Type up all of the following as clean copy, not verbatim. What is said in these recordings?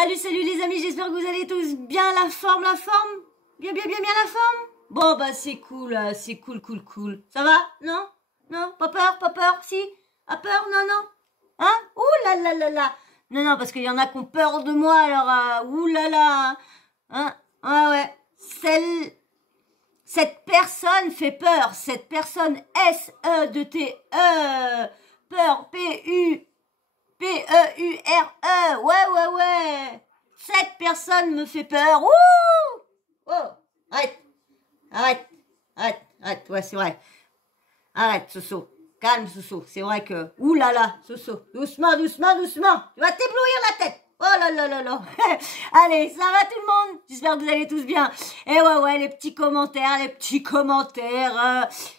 Salut, salut les amis, j'espère que vous allez tous bien, la forme, bien la forme. Bon bah c'est cool, cool. Ça va? Non? Non? Pas peur? Si? A peur? Non, non? Hein? Ouh là. Non, parce qu'il y en a qui ont peur de moi, alors ouh là là. Hein? Ouais. Cette personne fait peur, cette personne S-E-T-E, peur, P-E-U-R-E, ouais. Cette personne me fait peur. Ouh! Oh, arrête. Ouais, c'est vrai. Arrête, Soso. Calme, Soso. C'est vrai que, ouh là là, Soso. Doucement. Tu vas t'éblouir la tête. Oh là là. Allez, ça va tout le monde? J'espère que vous allez tous bien. Et ouais, les petits commentaires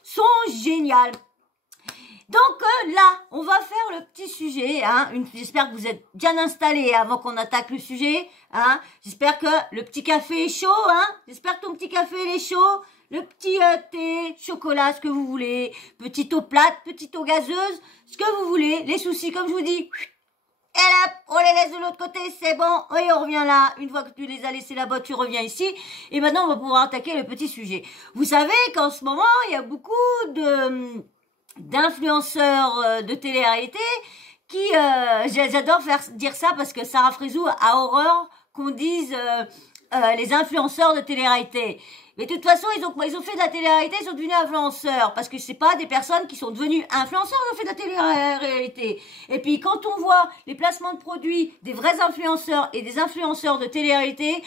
sont géniaux. Donc là, on va faire le petit sujet. J'espère que vous êtes bien installés avant qu'on attaque le sujet. J'espère que le petit café est chaud. J'espère que ton petit café il est chaud. Le petit thé, chocolat, ce que vous voulez. Petite eau plate, petite eau gazeuse, ce que vous voulez. Les soucis, comme je vous dis. Et là, on les laisse de l'autre côté, c'est bon. Et on revient là. Une fois que tu les as laissés là-bas, tu reviens ici. Et maintenant, on va pouvoir attaquer le petit sujet. Vous savez qu'en ce moment, il y a beaucoup d'influenceurs de télé-réalité qui, j'adore dire ça parce que Sarah Frézou a horreur qu'on dise les influenceurs de télé-réalité. Mais de toute façon, ils ont fait de la télé-réalité, ils sont devenus influenceurs. Parce que c'est pas des personnes qui sont devenues influenceurs, ils ont fait de la télé-réalité. Et puis, quand on voit les placements de produits des vrais influenceurs et des influenceurs de télé-réalité,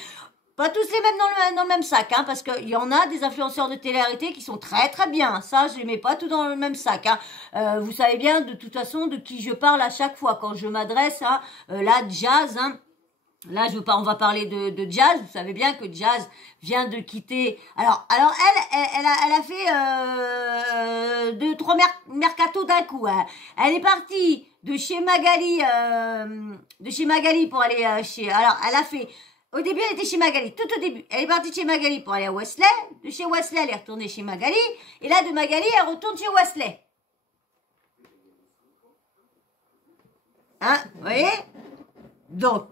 pas tous les mêmes dans le même sac, parce qu'il y en a des influenceurs de télé-réalité qui sont très très bien. Ça, je les mets pas tous dans le même sac. Vous savez bien de toute façon de qui je parle à chaque fois quand je m'adresse à la Jazz. Là, on va parler de Jazz. Vous savez bien que Jazz vient de quitter. Alors, elle a fait 2-3 mercato d'un coup. Elle est partie de chez Magali, pour aller chez. Alors, elle a fait. Au début, elle était chez Magali. Tout au début, elle est partie de chez Magali pour aller à Wesley. De chez Wesley, elle est retournée chez Magali. Et là, de Magali, elle retourne chez Wesley. Vous voyez? Donc.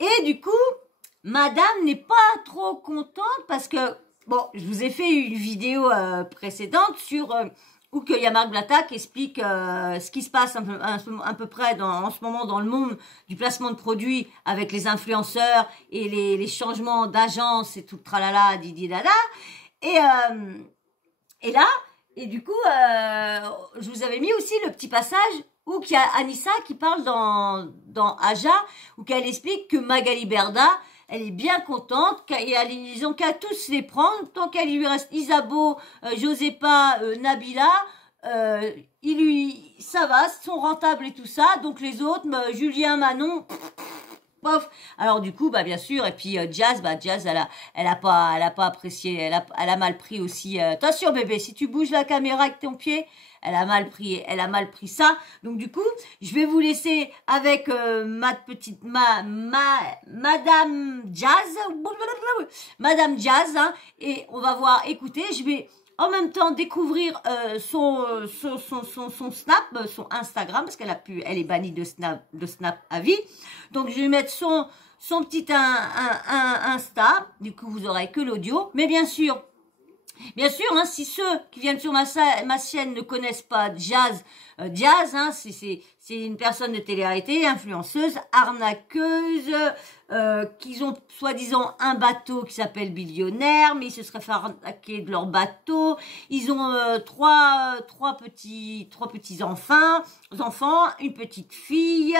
Et du coup, madame n'est pas trop contente parce que, bon, je vous ai fait une vidéo précédente sur où qu'il y a Marc Blatta qui explique ce qui se passe à peu près en ce moment dans le monde du placement de produits avec les influenceurs et les changements d'agence et tout tralala, didi dada. Et là, et du coup, je vous avais mis aussi le petit passage où qu'il y a Anissa qui parle dans Aja, où qu'elle explique que Magali Berda, elle est bien contente, ils ont qu'à tous les prendre, tant qu'elle lui reste Isabeau, Josépa, Nabila, ça va, sont rentables et tout ça, donc les autres, Julien, Manon, pof. Alors du coup, bien sûr, et puis Jazz, elle a pas apprécié, elle a mal pris aussi. Attention bébé, si tu bouges la caméra avec ton pied, elle a mal pris ça. Donc du coup, je vais vous laisser avec Madame Jazz, et on va voir. Écoutez, je vais en même temps découvrir son Snap, son Instagram, parce elle est bannie de Snap à vie. Donc je vais mettre son petit Insta. Du coup, vous aurez que l'audio. Mais bien sûr, si ceux qui viennent sur ma chaîne ne connaissent pas Jazz, c'est une personne de télé-réalité, influenceuse, arnaqueuse, qu'ils ont soi-disant un bateau qui s'appelle Billionnaire, mais ils se seraient fait arnaquer de leur bateau. Ils ont trois petits enfants, une petite fille,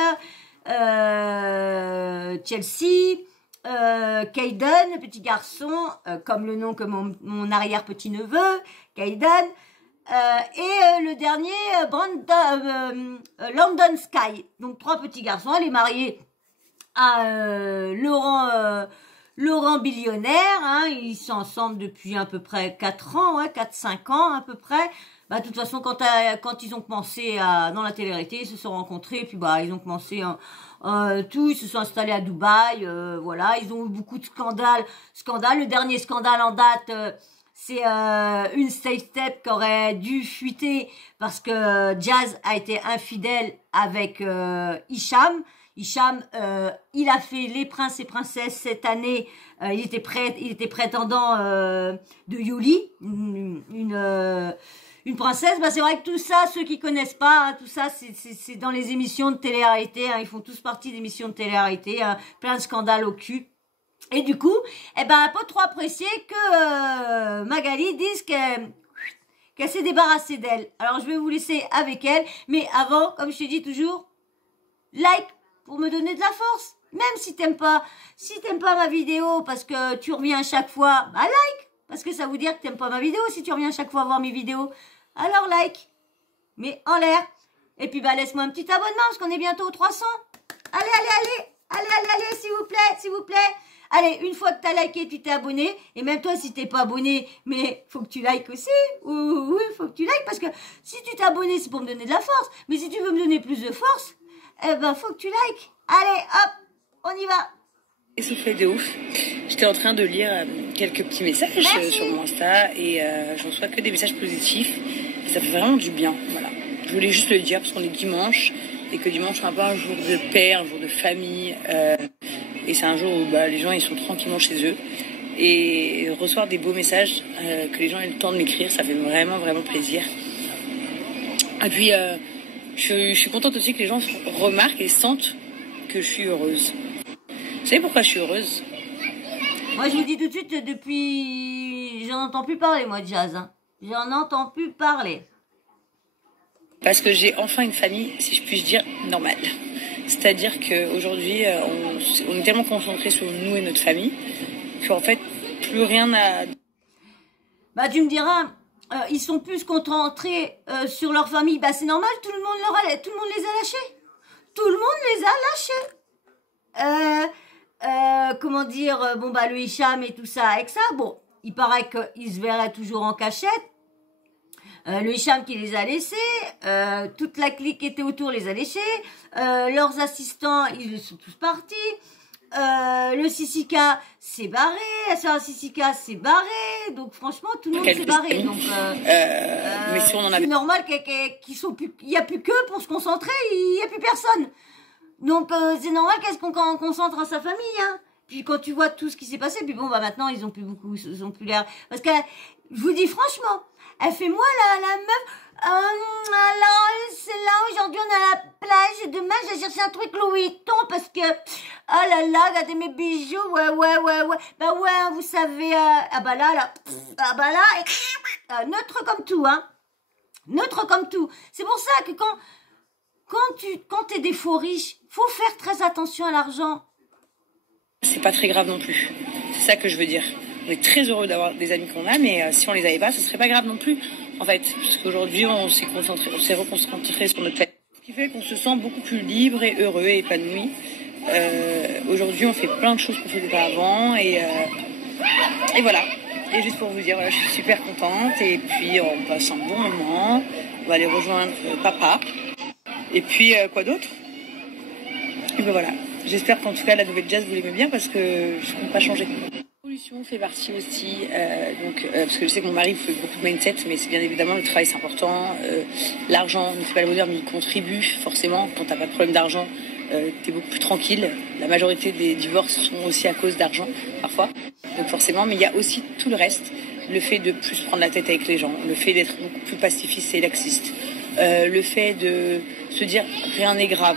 Chelsea. Kaiden, le petit garçon, comme le nom que mon arrière-petit-neveu, Kaiden, et le dernier, London Sky. Donc 3 petits garçons. Elle est mariée à Laurent Billionnaire, ils sont ensemble depuis à peu près 4 ans, 4-5 ans à peu près. De toute façon, quand ils ont commencé dans la télé-réalité, ils se sont rencontrés, et puis ils ont commencé ils se sont installés à Dubaï, voilà, ils ont eu beaucoup de scandales. Le dernier scandale en date, c'est une stage step qui aurait dû fuiter parce que Jazz a été infidèle avec Hicham. Hicham, il a fait les princes et princesses cette année. Il était prétendant de Yuli, une princesse. Bah c'est vrai que tout ça, ceux qui connaissent pas, hein, tout ça, c'est dans les émissions de télé-réalité. Hein, ils font tous partie d'émissions de télé-réalité. Hein, plein de scandales au cul. Et du coup, eh ben, pas trop apprécié que Magali dise qu'elle s'est débarrassée d'elle. Alors, je vais vous laisser avec elle. Mais avant, comme je te dis toujours, like pour me donner de la force. Même si t'aimes pas ma vidéo parce que tu reviens à chaque fois, bah like. Parce que ça veut dire que t'aimes pas ma vidéo si tu reviens à chaque fois voir mes vidéos. Alors like. Mais en l'air. Et puis, bah, laisse-moi un petit abonnement parce qu'on est bientôt aux 300. Allez, s'il vous plaît. Allez, une fois que t'as liké, tu t'es abonné, et même toi, si t'es pas abonné, mais faut que tu likes aussi, oui, faut que tu likes, parce que si tu t'es abonné, c'est pour me donner de la force, mais si tu veux me donner plus de force, eh ben, faut que tu likes. Allez, hop, on y va. Essoufflé de ouf. J'étais en train de lire quelques petits messages sur mon Insta, et je reçois que des messages positifs, et ça fait vraiment du bien, voilà. Je voulais juste le dire, parce qu'on est dimanche, et que dimanche, c'est un peu un jour de paix, un jour de famille, et c'est un jour où les gens ils sont tranquillement chez eux, et recevoir des beaux messages, que les gens aient le temps de m'écrire, ça fait vraiment plaisir. Et puis je suis contente aussi que les gens remarquent et sentent que je suis heureuse. Vous savez pourquoi je suis heureuse? Moi je vous dis tout de suite, depuis j'en entends plus parler moi de Jazz, hein. J'en entends plus parler. Parce que j'ai enfin une famille, si je puis dire, normale. C'est-à-dire qu'aujourd'hui, on est tellement concentré sur nous et notre famille qu'en fait, plus rien n'a... Bah, tu me diras, ils sont plus concentrés sur leur famille. Bah, c'est normal, tout le monde les a lâchés. Tout le monde les a lâchés. Comment dire, bon, bah, le Hicham et tout ça avec ça. Bon, il paraît qu'ils se verraient toujours en cachette. Le Hicham qui les a laissés, toute la clique qui était autour les a laissés, leurs assistants, ils sont tous partis, le Sissika s'est barré, la sœur Sissika s'est barrée, donc franchement, tout le monde s'est barré. Donc, mais si on en avait... c'est normal qu'il n'y a plus qu'eux pour se concentrer, il n'y a plus personne. Donc, c'est normal qu'elle se concentre en sa famille, hein. Puis quand tu vois tout ce qui s'est passé, puis bon, bah maintenant, ils ont plus l'air... Parce que, je vous dis franchement, elle fait moi la meuf. Alors c'est là aujourd'hui on est à la plage et demain j'ai cherché un truc Louis Vuitton parce que oh là là regardez mes bijoux ouais bah ouais vous savez ah bah là neutre comme tout hein, neutre comme tout. C'est pour ça que quand t'es des faux riches, faut faire très attention à l'argent. C'est pas très grave non plus. C'est ça que je veux dire. On est très heureux d'avoir des amis qu'on a, mais si on les avait pas, ce serait pas grave non plus. En fait, parce qu'aujourd'hui, on s'est reconcentré sur notre fête. Ce qui fait qu'on se sent beaucoup plus libre et heureux et épanoui. Aujourd'hui, on fait plein de choses qu'on faisait pas avant, et voilà. Et juste pour vous dire, voilà, je suis super contente, et puis on passe un bon moment. On va aller rejoindre papa. Et puis, quoi d'autre? Et ben voilà. J'espère qu'en tout cas, la nouvelle Jazz, vous l'aimez bien, parce que je ne compte pas changer. L'évolution fait partie aussi, parce que je sais que mon mari fait beaucoup de mindset, mais c'est bien évidemment, le travail c'est important. L'argent ne fait pas le bonheur, mais il contribue forcément. Quand t'as pas de problème d'argent, t'es beaucoup plus tranquille. La majorité des divorces sont aussi à cause d'argent, parfois. Donc forcément, mais il y a aussi tout le reste. Le fait de plus prendre la tête avec les gens, le fait d'être beaucoup plus pacifiste et laxiste, le fait de se dire rien n'est grave.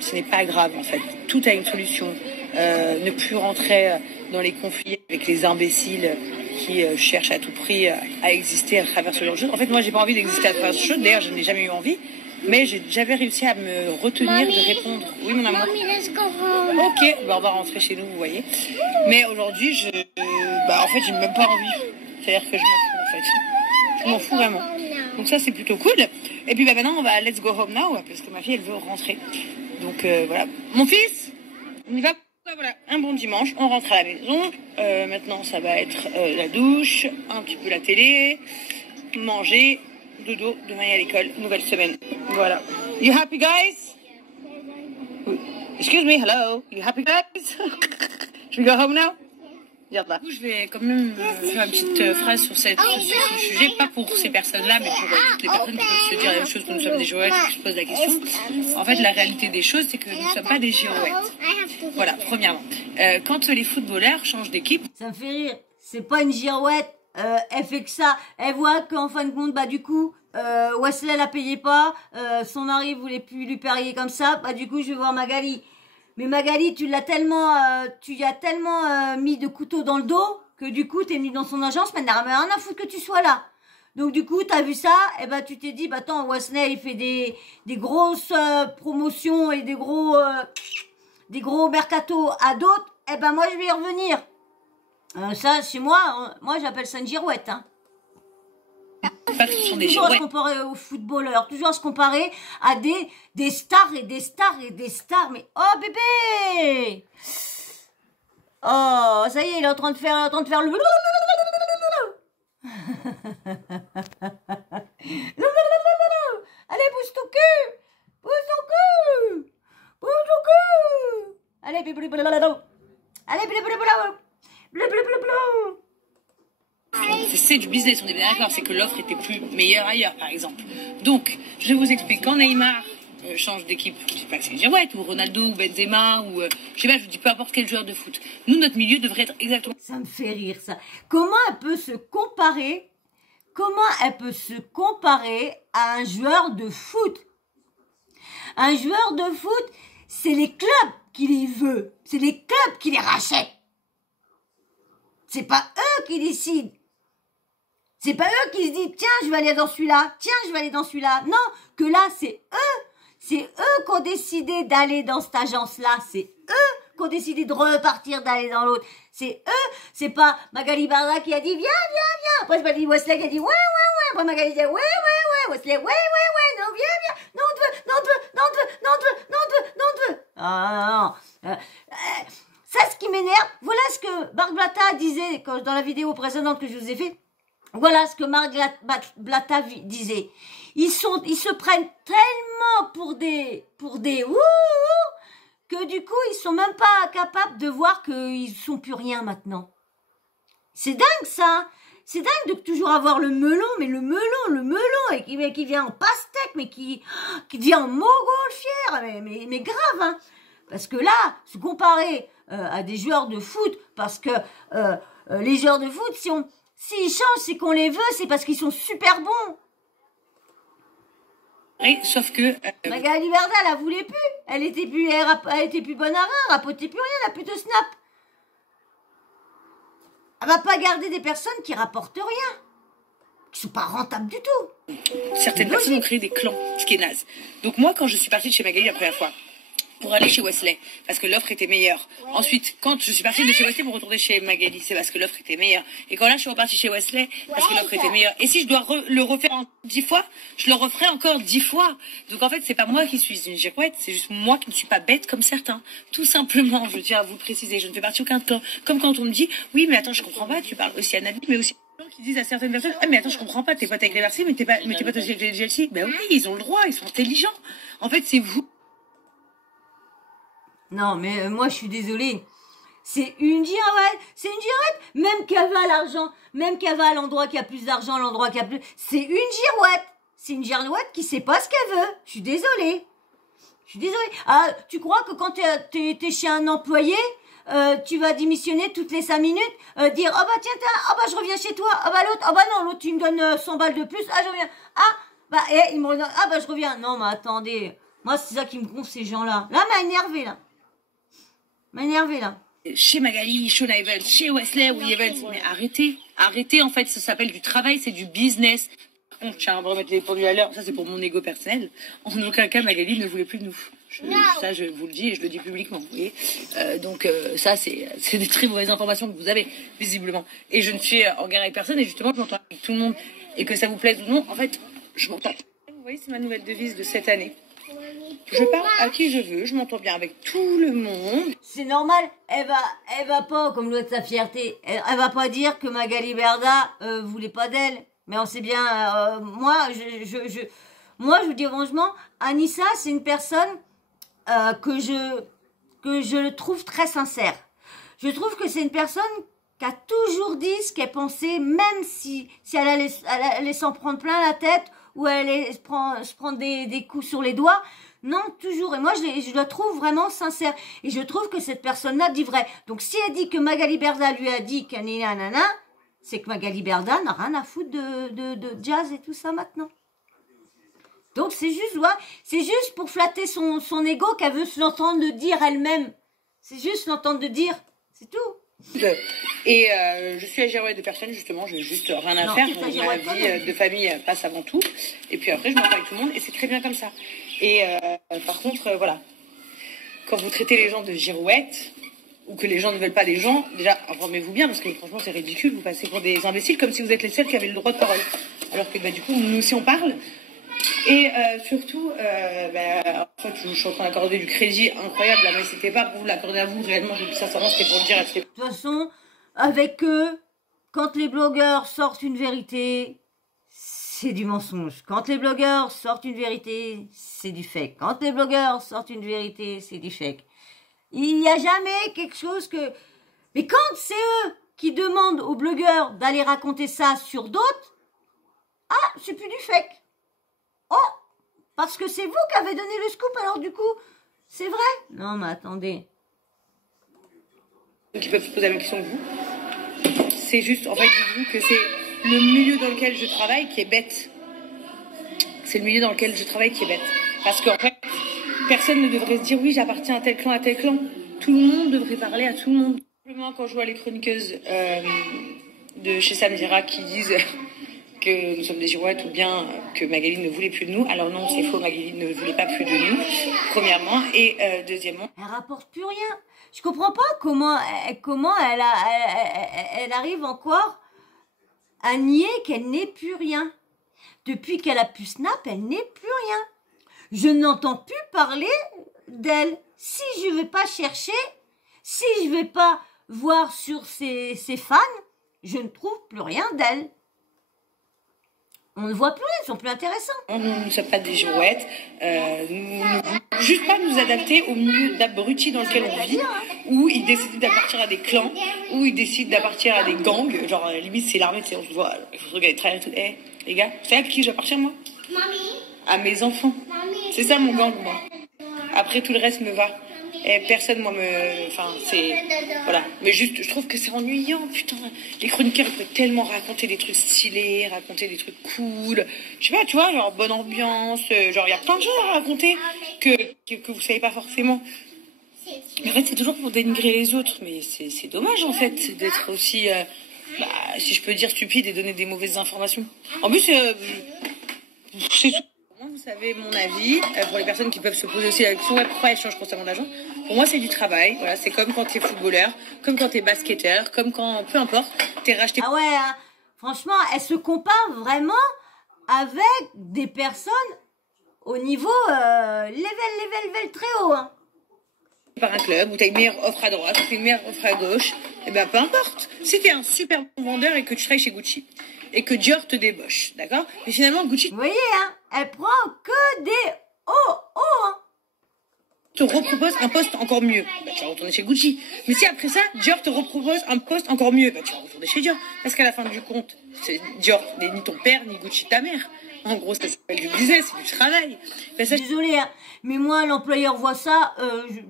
Ce n'est pas grave en fait, tout a une solution. Ne plus rentrer dans les conflits avec les imbéciles qui cherchent à tout prix à exister à travers ce genre de choses. En fait, moi, j'ai pas envie d'exister à travers ce genre de choses. D'ailleurs, je n'ai jamais eu envie, mais j'avais réussi à me retenir de répondre. Oui, mon amour. Mommy, let's go home. Ok, on va rentrer chez nous, vous voyez. Mais aujourd'hui, en fait, j'ai même pas envie. C'est-à-dire que je m'en fous, en fait. Je m'en fous vraiment. Donc ça, c'est plutôt cool. Et puis maintenant, on va let's go home now, parce que ma fille, elle veut rentrer. Donc voilà. Mon fils, on y va. Voilà, un bon dimanche, on rentre à la maison. Maintenant, ça va être la douche, un petit peu la télé, manger, dodo, demain à l'école, nouvelle semaine. Voilà. You happy guys? Excuse me, hello. You happy guys? Should we go home now? Regarde-là. Du coup, je vais quand même faire une petite phrase sur ce sujet, pas pour ces personnes-là, mais pour toutes les personnes qui peuvent se dire la même chose que nous sommes des girouettes, qui se posent la question. En fait, la réalité des choses, c'est que nous ne sommes pas des girouettes. Voilà, premièrement. Quand les footballeurs changent d'équipe... Ça me fait rire. C'est pas une girouette. Elle fait que ça. Elle voit qu'en fin de compte, bah du coup, Wesley la payait pas. Son mari voulait plus lui payer comme ça. Bah du coup, je vais voir Magali. Mais Magali, tu y as tellement mis de couteau dans le dos que du coup, t'es venu dans son agence, mais elle n'a rien à foutre que tu sois là. Donc du coup, t'as vu ça, et ben tu t'es dit, bah attends, Wesley, il fait des grosses promotions et des gros mercatos à d'autres. Et ben moi, je vais y revenir. Ça, chez moi, j'appelle ça une girouette. Hein. Toujours à se comparer aux footballeurs, toujours à se comparer à des stars et des stars et des stars. Mais oh bébé, oh ça y est, il est en train de faire le. Allez, bouge ton cul, bouge ton cul, bouge ton cul. Allez, c'est du business, on est bien d'accord, c'est que l'offre était plus meilleure ailleurs, par exemple. Donc, je vous explique, quand Neymar change d'équipe, je dis pas que c'est une girouette, ou Ronaldo, ou Benzema, ou je sais pas, je dis peu importe quel joueur de foot. Nous, notre milieu devrait être exactement... Ça me fait rire, ça. Comment elle peut se comparer à un joueur de foot? Un joueur de foot, c'est les clubs qui les veulent. C'est les clubs qui les rachètent. C'est pas eux qui décident. C'est pas eux qui se disent, tiens, je vais aller dans celui-là. Tiens, je vais aller dans celui-là. Non, que là, c'est eux. C'est eux qui ont décidé d'aller dans cette agence-là. C'est eux qui ont décidé de repartir, d'aller dans l'autre. C'est eux. C'est pas Magali Barda qui a dit, viens. Après, c'est pas dit Wesley qui a dit, ouais. Après, Magali dit, ouais. Wesley, ouais. Non, viens. Non, on te veut. Ah, non. Ça, ce qui m'énerve, voilà ce que Marc Blatta disait dans la vidéo précédente que je vous ai fait. Voilà ce que Marc Blatta disait. Ils se prennent tellement pour des que du coup, ils sont même pas capables de voir qu'ils sont plus rien maintenant. C'est dingue, ça. C'est dingue de toujours avoir le melon, mais le melon, et qui vient en pastèque, mais qui devient en montgolfière, mais grave, hein. Parce que là, se comparer à des joueurs de foot, parce que les joueurs de foot, s'ils changent, c'est qu'on les veut, c'est parce qu'ils sont super bons. Oui, sauf que... Magali Berda, elle la voulait plus. Elle était plus bonne à rien, elle rapportait plus rien, elle a plus de snap. Elle va pas garder des personnes qui rapportent rien. Qui sont pas rentables du tout. Certaines personnes ont créé des clans, ce qui est naze. Donc moi, quand je suis partie de chez Magali la première fois, pour aller chez Wesley, parce que l'offre était meilleure. Ensuite, quand je suis partie de chez Wesley pour retourner chez Magali, c'est parce que l'offre était meilleure. Et quand là, je suis repartie chez Wesley, parce que l'offre était meilleure. Et si je dois le refaire 10 fois, je le referai encore 10 fois. Donc en fait, c'est pas moi qui suis une girouette, c'est juste moi qui ne suis pas bête comme certains. Tout simplement, je tiens à vous le préciser, je ne fais partie aucun clan. Comme quand on me dit, oui, mais attends, je comprends pas, tu parles aussi à Nabil, mais aussi... qui disent à certaines personnes, ah mais attends, je comprends pas, t'es pote avec les Versailles, mais t'es pas avec Chelsea. Ben oui, ils ont le droit, ils sont intelligents. En fait, c'est vous. Non, mais moi, je suis désolée. C'est une girouette. Même qu'elle va à l'argent, même qu'elle va à l'endroit qui a plus d'argent, l'endroit qui a plus... C'est une girouette. C'est une girouette qui sait pas ce qu'elle veut. Je suis désolée. Ah, tu crois que quand t'es chez un employé, tu vas démissionner toutes les 5 minutes, dire, oh bah tiens, je reviens chez toi, oh bah l'autre, oh bah non, l'autre tu me donnes 100 balles de plus, ah je reviens, ah, bah, il me redonne, ah bah je reviens, non mais attendez, moi c'est ça qui me gonfle ces gens-là, m'a énervé là. Chez Magali, Shona Evans, chez Wesley, Willy Evans, mais arrêtez en fait, ça s'appelle du travail, c'est du business. Par contre, je tiens à me remettre les pendules à l'heure, ça c'est pour mon ego personnel, en aucun cas Magali ne voulait plus de nous. Ça, je vous le dis et je le dis publiquement. Vous voyez donc, ça, c'est des très mauvaises informations que vous avez, visiblement. Et je ne suis en guerre avec personne et justement, je m'entends avec tout le monde. Et que ça vous plaise ou non, en fait, je m'entends. Vous voyez, c'est ma nouvelle devise de cette année. Je parle à qui je veux, je m'entends bien avec tout le monde. C'est normal, elle va pas, comme l'autre sa fierté, elle va pas dire que Magali Berda voulait pas d'elle. Mais on sait bien, moi, je vous dis franchement, Anissa, c'est une personne que je trouve très sincère. Je trouve que c'est une personne qui a toujours dit ce qu'elle pensait, même si elle allait s'en prendre plein la tête ou elle allait se prendre des coups sur les doigts. Non, toujours. Et moi, je la trouve vraiment sincère. Et je trouve que cette personne-là dit vrai. Donc, si elle dit que Magali Berda lui a dit qu'anana, c'est que Magali Berda n'a rien à foutre de jazz et tout ça maintenant. Donc, c'est juste pour flatter son ego qu'elle veut l'entendre le dire elle-même. C'est juste l'entendre de dire. C'est tout. Et je suis à Girouette de personne, justement, je n'ai juste rien à faire. Ma vie de famille passe avant tout. Et puis après, je m'entends avec tout le monde et c'est très bien comme ça. Et par contre, voilà, quand vous traitez les gens de girouettes ou que les gens ne veulent pas des gens, déjà, informez-vous bien parce que franchement, c'est ridicule. Vous passez pour des imbéciles comme si vous êtes les seuls qui avaient le droit de parole. Alors que du coup, nous aussi, on parle. Et surtout, en fait, je suis en train d'accorder du crédit incroyable, mais c'était pas pour vous l'accorder à vous, réellement, j'ai dit ça seulement, c'était pour le dire. De toute façon, avec eux, quand les blogueurs sortent une vérité, c'est du mensonge. Quand les blogueurs sortent une vérité, c'est du fake. Quand les blogueurs sortent une vérité, c'est du fake. Il n'y a jamais quelque chose que... Mais quand c'est eux qui demandent aux blogueurs d'aller raconter ça sur d'autres, c'est plus du fake. Oh, parce que c'est vous qui avez donné le scoop, alors du coup, c'est vrai? Non, mais attendez. Qui peuvent se poser la même question que vous. C'est juste, en fait, dites-vous que c'est le milieu dans lequel je travaille qui est bête. C'est le milieu dans lequel je travaille qui est bête. Parce qu'en fait, personne ne devrait se dire, oui, j'appartiens à tel clan, à tel clan. Tout le monde devrait parler à tout le monde. Simplement, quand je vois les chroniqueuses de chez Samira qui disent... que nous sommes des girouettes ou bien que Magali ne voulait plus de nous. Alors non, c'est faux, Magali ne voulait pas plus de nous, premièrement. Et deuxièmement... Elle rapporte plus rien. Je comprends pas comment elle arrive encore à nier qu'elle n'est plus rien. Depuis qu'elle a pu Snap, elle n'est plus rien. Je n'entends plus parler d'elle. Si je vais pas chercher, si je vais pas voir sur ses fans, je ne trouve plus rien d'elle. On ne voit plus, ils sont plus intéressants. Nous ne sommes pas des girouettes. Juste pas nous adapter au milieu d'abrutis dans lequel on vit, où ils décident d'appartenir à des clans, où ils décident d'appartenir à des gangs. Genre, limite, c'est l'armée, on se voit, il faut regarder très tout. Les gars, vous savez à qui j'appartiens, moi? À mes enfants. C'est ça mon gang, moi. Après, tout le reste me va. Et personne, moi, enfin, c'est... Voilà. Mais juste, je trouve que c'est ennuyant, putain. Les chroniqueurs, ils peuvent tellement raconter des trucs stylés, raconter des trucs cool. Je sais pas, tu vois, genre, bonne ambiance. Genre, il y a plein de choses à raconter que vous savez pas forcément. Mais en fait, c'est toujours pour dénigrer les autres. Mais c'est dommage, en fait, d'être aussi, si je peux dire, stupide et donner des mauvaises informations. En plus, c'est tout. Vous savez mon avis, pour les personnes qui peuvent se poser aussi la question, pourquoi elles changent constamment d'agent? Pour moi, c'est du travail. Voilà, c'est comme quand tu es footballeur, comme quand tu es basketteur, comme quand, peu importe, tu es racheté. Ah ouais, hein. Franchement, elle se compare vraiment avec des personnes au niveau level très haut. Hein. Par un club où tu as une meilleure offre à droite, ou une meilleure offre à gauche, et ben peu importe. Si tu es un super bon vendeur et que tu travailles chez Gucci, et que Dior te débauche, d'accord? Mais finalement, Gucci... Vous voyez, hein, elle prend que des hein. Te repropose un poste encore mieux. Bah, tu vas retourner chez Gucci. Mais si après ça, Dior te repropose un poste encore mieux, bah, tu vas retourner chez Dior. Parce qu'à la fin du compte, c'est Dior n'est ni ton père, ni Gucci ta mère. En gros, ça s'appelle du business, c'est du travail. Ben, ça... Désolée, hein, mais moi, l'employeur voit ça,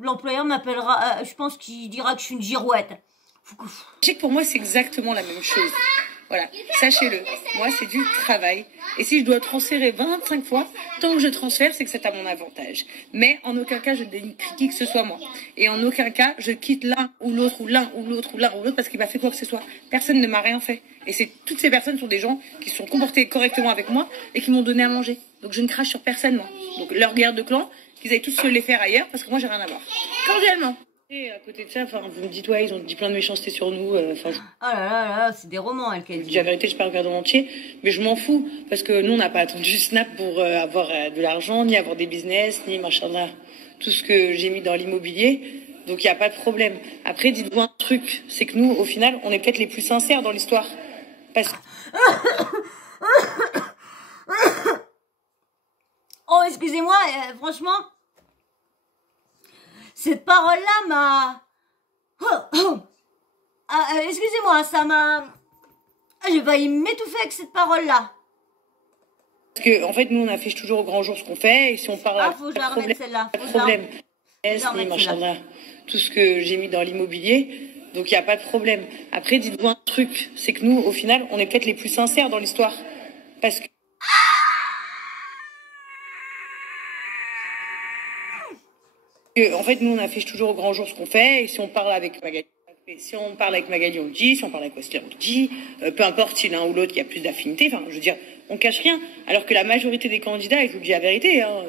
l'employeur m'appellera, je pense qu'il dira que je suis une girouette. Je sais que pour moi, c'est exactement la même chose. Voilà, sachez-le, moi c'est du travail. Et si je dois transférer 25 fois, tant que je transfère, c'est que c'est à mon avantage. Mais en aucun cas, je dénigre qui que ce soit moi. Et en aucun cas, je quitte l'un ou l'autre, ou l'un ou l'autre, ou l'un ou l'autre, parce qu'il m'a fait quoi que ce soit. Personne ne m'a rien fait. Et toutes ces personnes sont des gens qui se sont comportés correctement avec moi et qui m'ont donné à manger. Donc je ne crache sur personne, moi. Donc leur guerre de clan, qu'ils aillent tous se les faire ailleurs, parce que moi j'ai rien à voir. Cordialement. Et à côté de ça, vous me dites, ouais, ils ont dit plein de méchanceté sur nous. Oh là là, c'est des romans, elle, qu'elle dit. La vérité, je ne pas regarder en entier, mais je m'en fous, parce que nous, on n'a pas attendu Snap pour avoir de l'argent, ni avoir des business, ni machin là, tout ce que j'ai mis dans l'immobilier. Donc, il n'y a pas de problème. Après, dites-vous un truc, c'est que nous, au final, on est peut-être les plus sincères dans l'histoire. Parce que... Oh, excusez-moi, franchement... Cette parole-là m'a... excusez-moi, ça m'a... J'ai failli m'étouffer avec cette parole-là. Parce que, en fait, nous, on affiche toujours au grand jour ce qu'on fait. Et si on parle Ah, faut que je la remette celle-là. pas de problème. Machallah. Tout ce que j'ai mis dans l'immobilier. Donc, il n'y a pas de problème. Après, dites-vous un truc. C'est que nous, au final, on est peut-être les plus sincères dans l'histoire. Parce que... En fait, nous, on affiche toujours au grand jour ce qu'on fait. Et si on parle avec Magali, on le dit. Si on parle avec Wesley, on le dit. Peu importe si l'un ou l'autre, il y a plus d'affinité. Enfin, je veux dire, on cache rien. Alors que la majorité des candidats, et je vous le dis la vérité, hein,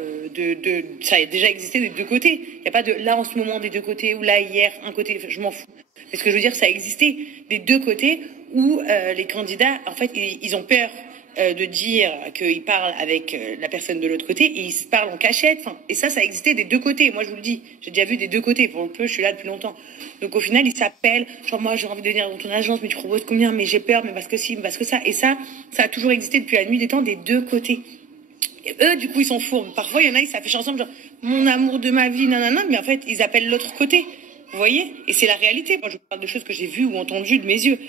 ça a déjà existé des deux côtés. Il n'y a pas de là en ce moment des deux côtés, ou là hier, un côté. Enfin, je m'en fous. Mais ce que je veux dire, ça a existé des deux côtés où les candidats, en fait, ils ont peur de dire qu'ils parlent avec la personne de l'autre côté et ils se parlent en cachette. Enfin, et ça a existé des deux côtés. Moi, je vous le dis, j'ai déjà vu des deux côtés. Pour le peu, je suis là depuis longtemps. Donc, au final, ils s'appellent. Genre, moi, j'ai envie de venir dans ton agence, mais tu proposes combien? Mais j'ai peur, mais parce que si, mais parce que ça. Et ça a toujours existé depuis la nuit des temps des deux côtés. Et eux, du coup, ils s'en fourbent. Parfois, il y en a, ils s'affichent ensemble, genre, mon amour de ma vie, nanana, mais en fait, ils appellent l'autre côté. Vous voyez? Et c'est la réalité. Moi, je vous parle de choses que j'ai vues ou entendues de mes yeux.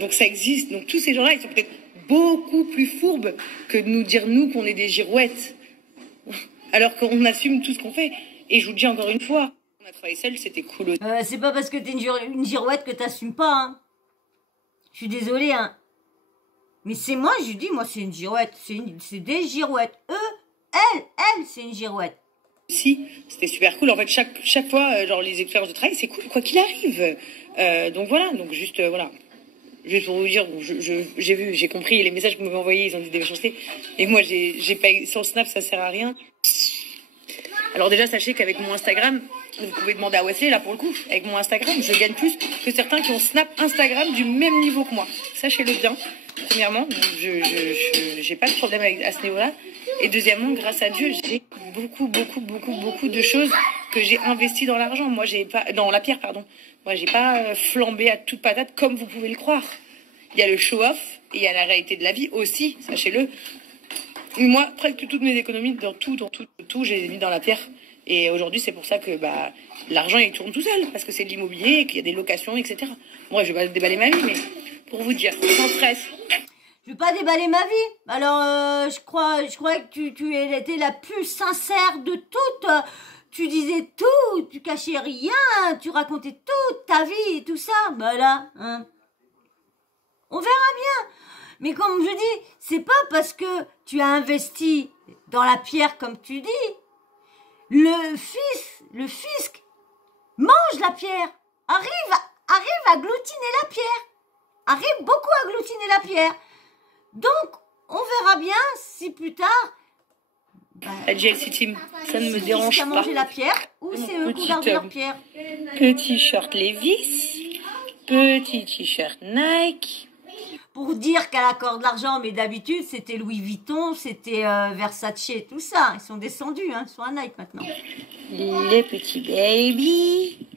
Donc, ça existe. Donc, tous ces gens-là, ils sont peut-être beaucoup plus fourbes que de nous dire, nous, qu'on est des girouettes. Alors qu'on assume tout ce qu'on fait. Et je vous le dis encore une fois, on a travaillé seul, c'était cool aussi. C'est pas parce que t'es une girouette que t'assumes pas, hein. Je suis désolée, hein. Mais c'est moi, je dis, moi, c'est une girouette. C'est des girouettes. Elle, c'est une girouette. Si, c'était super cool. En fait, chaque fois, genre, les expériences de travail, c'est cool, quoi qu'il arrive. Donc voilà, donc juste, voilà. Juste pour vous dire, j'ai compris les messages que vous m'avez envoyés, ils ont dit des méchancetés. Et moi, j'ai pas, sur le Snap, ça sert à rien. Alors déjà, sachez qu'avec mon Instagram, vous pouvez demander à Wesley, là pour le coup, avec mon Instagram, je gagne plus que certains qui ont Snap Instagram du même niveau que moi. Sachez-le bien. Premièrement, j'ai pas de problème à ce niveau-là. Et deuxièmement, grâce à Dieu, j'ai beaucoup de choses que j'ai investies dans l'argent. Moi, j'ai pas, dans la pierre, pardon. Moi, j'ai pas flambé à toute patate comme vous pouvez le croire. Il y a le show-off et il y a la réalité de la vie aussi, sachez-le. Moi, presque toutes mes économies, dans tout, j'ai mis dans la pierre. Et aujourd'hui, c'est pour ça que l'argent, il tourne tout seul, parce que c'est de l'immobilier, qu'il y a des locations, etc. Moi, je vais pas déballer ma vie, mais pour vous dire, sans stress. Je vais pas déballer ma vie. Alors, je crois que tu étais la plus sincère de toutes. Tu disais tout, tu cachais rien, tu racontais toute ta vie et tout ça. Bah là, hein. On verra bien. Mais comme je dis, c'est pas parce que tu as investi dans la pierre comme tu dis. Le fisc mange la pierre. Arrive à agglutiner la pierre. Arrive beaucoup à agglutiner la pierre. Donc, on verra bien si plus tard... La GLC Team, ça ne me dérange pas. Manger la pierre ou c'est eux qui gardent leur pierre. Petit short Levi's, petit t-shirt Nike. Pour dire qu'elle accorde l'argent, mais d'habitude, c'était Louis Vuitton, c'était Versace, tout ça. Ils sont descendus, hein, ils sont à Nike maintenant. Les petits baby.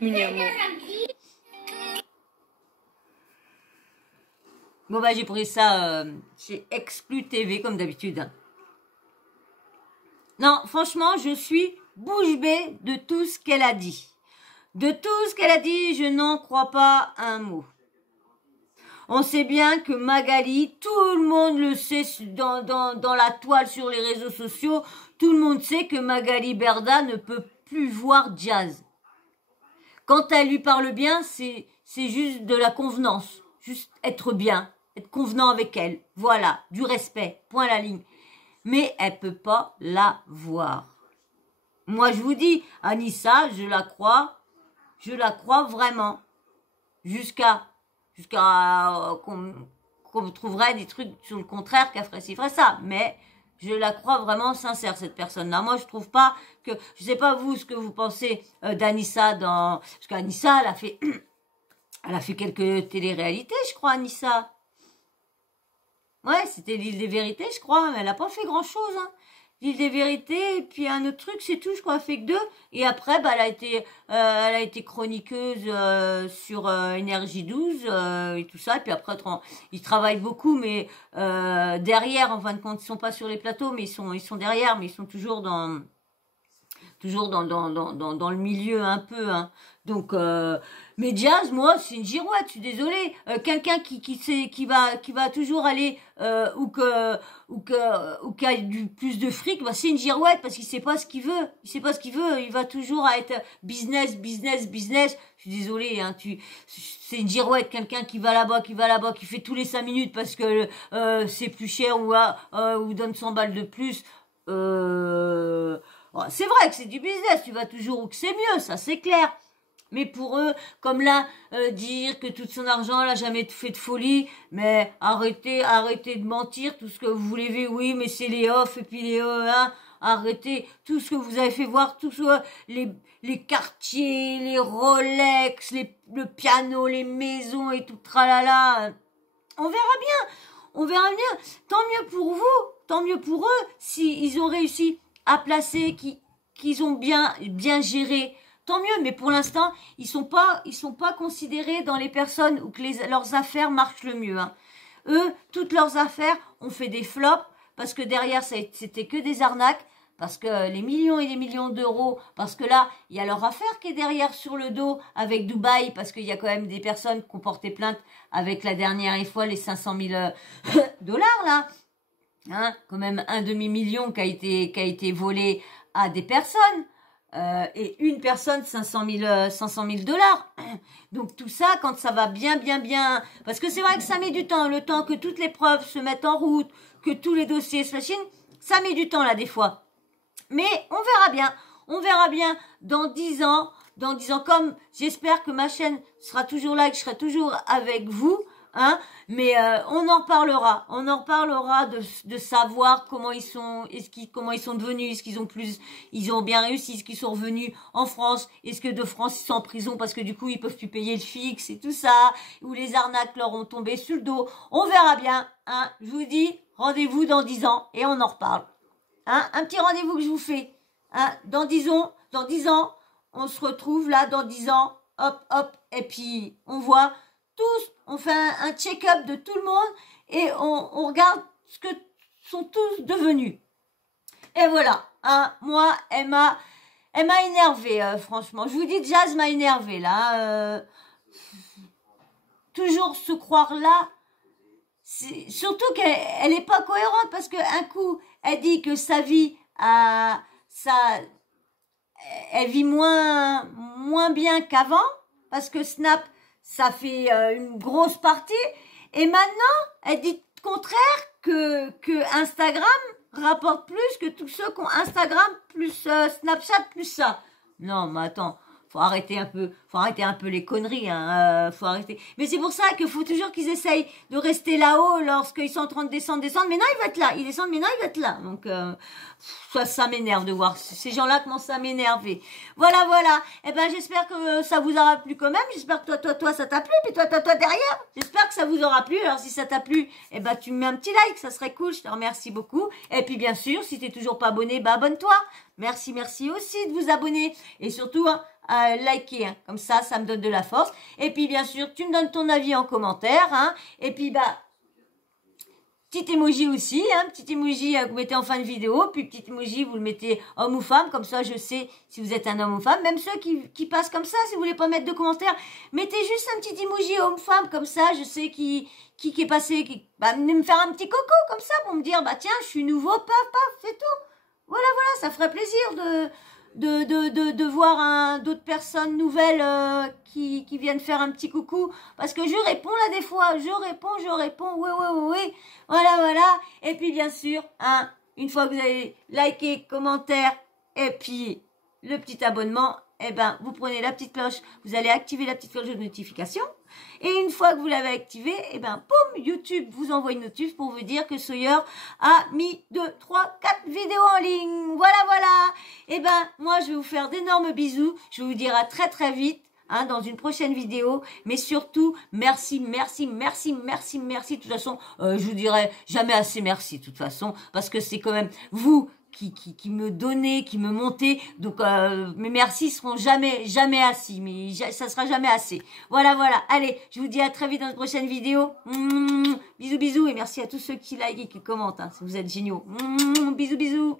Mignon. Bon, j'ai pris ça chez Exclu TV, comme d'habitude. Non, franchement, je suis bouche bée de tout ce qu'elle a dit. De tout ce qu'elle a dit, je n'en crois pas un mot. On sait bien que Magali, tout le monde le sait dans la toile sur les réseaux sociaux, tout le monde sait que Magali Berda ne peut plus voir Jazz. Quand elle lui parle bien, c'est juste de la convenance, juste être bien, être convenant avec elle. Voilà, du respect, point à la ligne. Mais elle peut pas la voir. Moi, je vous dis, Anissa, je la crois vraiment. Jusqu'à qu'on trouverait des trucs sur le contraire qu'elle ferait ci, ferait ça. Mais je la crois vraiment sincère, cette personne-là. Moi, je trouve pas que... Je sais pas vous, ce que vous pensez d'Anissa dans... Parce qu'Anissa, elle a fait quelques téléréalités, je crois, Anissa. Ouais, c'était l'île des vérités, je crois. Mais elle a pas fait grand-chose, hein. L'île des vérités, et puis un autre truc, c'est tout, je crois, elle fait que 2. Et après, elle a été chroniqueuse sur Énergie 12 et tout ça. Et puis après, ils travaillent beaucoup, mais derrière, en fin de compte, ils sont pas sur les plateaux, mais ils sont derrière, mais ils sont toujours dans toujours dans le milieu un peu, hein. Donc, mais Jazz, moi, c'est une girouette, je suis désolée. Quelqu'un qui va toujours aller ou qui a plus de fric, bah c'est une girouette parce qu'il sait pas ce qu'il veut. Il sait pas ce qu'il veut. Il va toujours à être business, business, business. Je suis désolée, hein. C'est une girouette, quelqu'un qui va là-bas, qui fait tous les 5 minutes parce que c'est plus cher ou donne 100 balles de plus. C'est vrai que c'est du business. Tu vas toujours où que c'est mieux, ça c'est clair. Mais pour eux, comme là, dire que tout son argent, elle a jamais fait de folie, mais arrêtez de mentir, tout ce que vous voulez, oui, mais c'est les off, et puis les hein, arrêtez, tout ce que vous avez fait voir, tout ce, les quartiers, les Rolex, le piano, les maisons et tout, tralala, on verra bien, tant mieux pour vous, tant mieux pour eux, si ils ont réussi à placer, qu'ils ont bien géré, tant mieux, mais pour l'instant, ils sont pas considérés dans les personnes où que leurs affaires marchent le mieux, hein. Eux, toutes leurs affaires ont fait des flops parce que derrière, c'était que des arnaques, parce que les millions et les millions d'euros, parce que là, il y a leur affaire qui est derrière sur le dos avec Dubaï, parce qu'il y a quand même des personnes qui ont porté plainte avec la dernière fois les 500 000 dollars, là. Hein, quand même un demi-million qui a été volé à des personnes. Et une personne 500 000 dollars. Donc tout ça, quand ça va bien, parce que c'est vrai que ça met du temps, le temps que toutes les preuves se mettent en route, que tous les dossiers se machinent, ça met du temps là des fois. Mais on verra bien dans 10 ans, comme j'espère que ma chaîne sera toujours là, que je serai toujours avec vous. Hein, mais on en reparlera de savoir comment ils sont, comment ils sont devenus, est-ce ils ont bien réussi, est-ce qu'ils sont revenus en France, est-ce que de France ils sont en prison parce que du coup ils peuvent plus payer le fixe et tout ça, ou les arnaques leur ont tombé sur le dos, on verra bien, hein, je vous dis, rendez-vous dans 10 ans et on en reparle, hein, un petit rendez-vous que je vous fais, hein, dans 10 ans, on se retrouve là dans 10 ans, hop, et puis on voit tous, on fait un check-up de tout le monde et on regarde ce que sont tous devenus. Et voilà, hein, moi, elle m'a énervé, franchement. Je vous dis, Jazz m'a énervé là. Toujours se croire là. Surtout qu'elle est pas cohérente parce que un coup, elle dit que sa vie, elle vit moins bien qu'avant parce que Snap ça fait une grosse partie. Et maintenant, elle dit le contraire que Instagram rapporte plus que tous ceux qui ont Instagram plus Snapchat plus ça. Non, mais attends, faut arrêter un peu les conneries, hein, faut arrêter. Mais c'est pour ça qu'il faut toujours qu'ils essayent de rester là-haut lorsqu'ils sont en train de descendre. Mais non, il va être là. Ils descendent, mais non, il va être là. Donc, ça m'énerve de voir ces gens-là commencent à m'énerver. Voilà. Eh ben, j'espère que ça vous aura plu quand même. J'espère que toi, ça t'a plu. Puis toi, derrière. J'espère que ça vous aura plu. Alors, si ça t'a plu, eh ben, tu me mets un petit like. Ça serait cool. Je te remercie beaucoup. Et puis, bien sûr, si t'es toujours pas abonné, bah, abonne-toi. Merci aussi de vous abonner. Et surtout, hein, liker, hein. Comme ça me donne de la force. Et puis, bien sûr, tu me donnes ton avis en commentaire, hein. Et puis, bah, petit emoji aussi, hein, petit emoji que vous mettez en fin de vidéo, puis petit emoji vous le mettez homme ou femme, comme ça je sais si vous êtes un homme ou femme, même ceux qui passent comme ça, si vous voulez pas mettre de commentaires, mettez juste un petit emoji homme-femme, comme ça je sais qui est passé, me faire un petit coco comme ça pour me dire, bah tiens, je suis nouveau, paf, c'est tout. Voilà, ça ferait plaisir de voir d'autres personnes nouvelles qui viennent faire un petit coucou, parce que je réponds là des fois, je réponds, oui, voilà, et puis bien sûr, hein, une fois que vous avez liké, commentaire, et puis le petit abonnement, eh ben, vous prenez la petite cloche, vous allez activer la petite cloche de notification, et une fois que vous l'avez activé, eh ben, boum, YouTube vous envoie une notif pour vous dire que Sawyer a mis 2, 3, 4 vidéos en ligne. Voilà. Eh ben, moi, je vais vous faire d'énormes bisous. Je vais vous dire à très vite, hein, dans une prochaine vidéo. Mais surtout, merci. De toute façon, je vous dirai jamais assez merci, de toute façon, parce que c'est quand même vous qui me donnez, qui me montez, donc mes merci seront jamais assis, mais ça sera jamais assez. Voilà, allez, je vous dis à très vite dans une prochaine vidéo. Bisous, et merci à tous ceux qui likent et qui commentent, hein, vous êtes géniaux. Bisous.